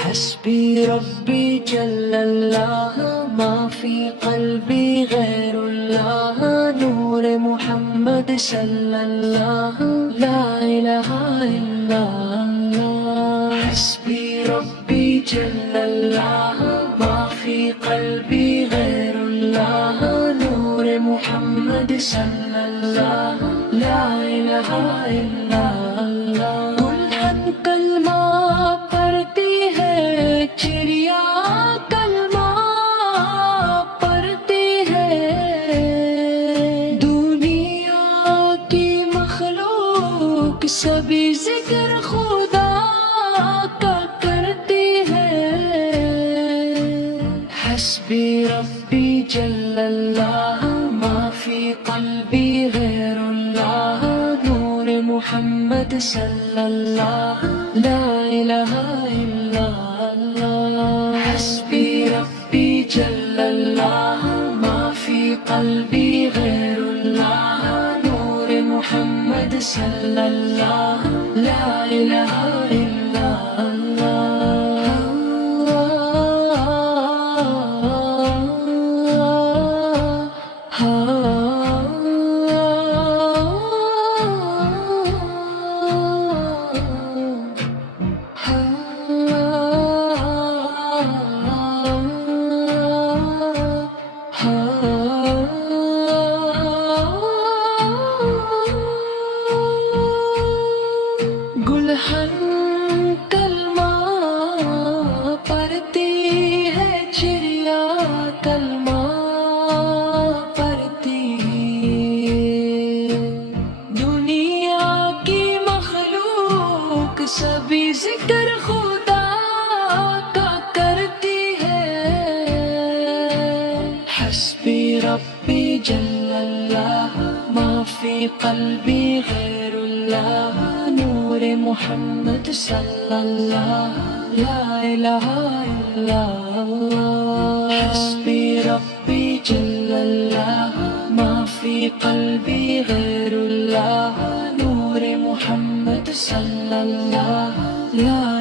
حسبي ربي جل الله ما في قلبي غير الله نور محمد صلى الله لا إله إلا الله حسبي ربي جل الله ما في قلبي غير الله نور محمد صلى الله لا إله إلا الله دلہن کلمہ پڑھتی ہے چڑیا کلمہ پڑھتی ہے دنیا کی مخلوق سبھی ذکر خدا کا کرتی ہے حسبی ربی جل اللہ ما فی قلبی غیر اللہ نور محمد صلی اللہ لا الہ الا اللہ حسبی ربی جل اللہ ما فی قلبی غیر اللہ نور محمد صلی اللہ لا الہ الا گلہن کلمہ پڑھتی ہے چڑیا کلمہ پڑھتی دنیا کی مخلوق سبھی ذکر خدا کا کرتی ہے حسبی ربی جل اللہ ما فی قلبی غیر اللہ نور محمد صلی اللہ لا الہ الا اللہ حسبی ربی جل اللہ ما فی قلبی غیر اللہ نور محمد صلی اللہ لا